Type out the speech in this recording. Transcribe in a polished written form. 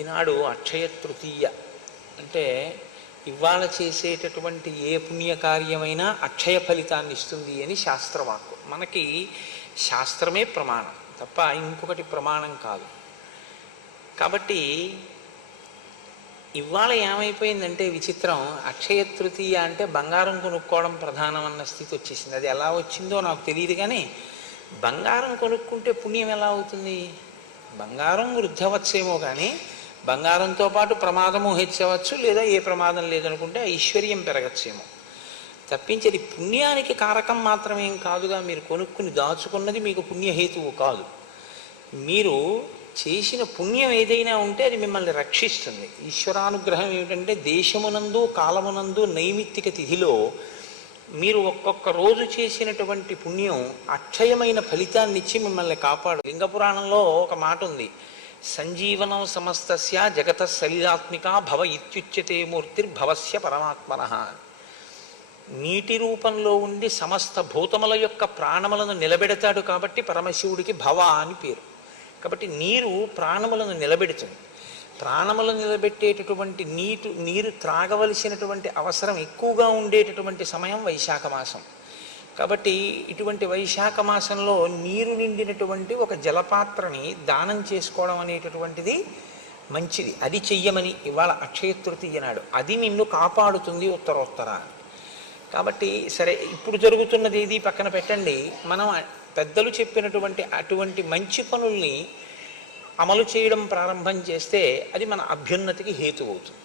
ఈనాడు అక్షయ తృతీయ అంటే ఇవాళ చేసేటటువంటి ఏ పుణ్యకార్యమైనా అక్షయ ఫలితాన్ని ఇస్తుంది అని శాస్త్రవాక్కు. మనకి శాస్త్రమే ప్రమాణం తప్ప ఇంకొకటి ప్రమాణం కాదు. కాబట్టి ఇవాళ ఏమైపోయిందంటే విచిత్రం, అక్షయ తృతీయ అంటే బంగారం కొనుక్కోవడం ప్రధానం అన్న స్థితి వచ్చేసింది. అది ఎలా వచ్చిందో నాకు తెలియదు, కానీ బంగారం కొనుక్కుంటే పుణ్యం ఎలా అవుతుంది? బంగారం వృద్ధవచ్చేమో, కానీ బంగారంతో పాటు ప్రమాదము హెచ్చవచ్చు, లేదా ఏ ప్రమాదం లేదనుకుంటే ఐశ్వర్యం పెరగచ్చేమో తప్పించి అది పుణ్యానికి కారకం మాత్రమేం కాదుగా. మీరు కొనుక్కుని దాచుకున్నది మీకు పుణ్యహేతువు కాదు. మీరు చేసిన పుణ్యం ఏదైనా ఉంటే అది మిమ్మల్ని రక్షిస్తుంది. ఈశ్వరానుగ్రహం ఏమిటంటే దేశమునందు కాలమునందు నైమిత్తిక తిథిలో మీరు ఒక్కొక్క రోజు చేసినటువంటి పుణ్యం అక్షయమైన ఫలితాన్ని ఇచ్చి మిమ్మల్ని కాపాడు. లింగ పురాణంలో ఒక మాట ఉంది, సంజీవనం సమస్తస్య జగత సలిలాత్మిక భవ ఇత్యుచ్యతే మూర్తిర్భవస్య పరమాత్మనః. నీటి రూపంలో ఉండి సమస్త భూతముల యొక్క ప్రాణములను నిలబెడతాడు కాబట్టి పరమశివుడికి భవ అని పేరు. కాబట్టి నీరు ప్రాణములను నిలబెడుతుంది. ప్రాణములను నిలబెట్టేటటువంటి నీరు త్రాగవలసినటువంటి అవసరం ఎక్కువగా ఉండేటటువంటి సమయం వైశాఖ మాసం. కాబట్టి ఇటువంటి వైశాఖ మాసంలో నీరు నిండినటువంటి ఒక జలపాత్రని దానం చేసుకోవడం అనేటటువంటిది మంచిది. అది చెయ్యమని ఇవాళ అక్షయ తృతీయ నాడు అది నిన్ను కాపాడుతుంది ఉత్తరోత్తర. కాబట్టి సరే, ఇప్పుడు జరుగుతున్నది ఏది పక్కన పెట్టండి. మనం పెద్దలు చెప్పినటువంటి అటువంటి మంచి పనుల్ని అమలు చేయడం ప్రారంభం చేస్తే అది మన అభ్యున్నతికి హేతు అవుతుంది.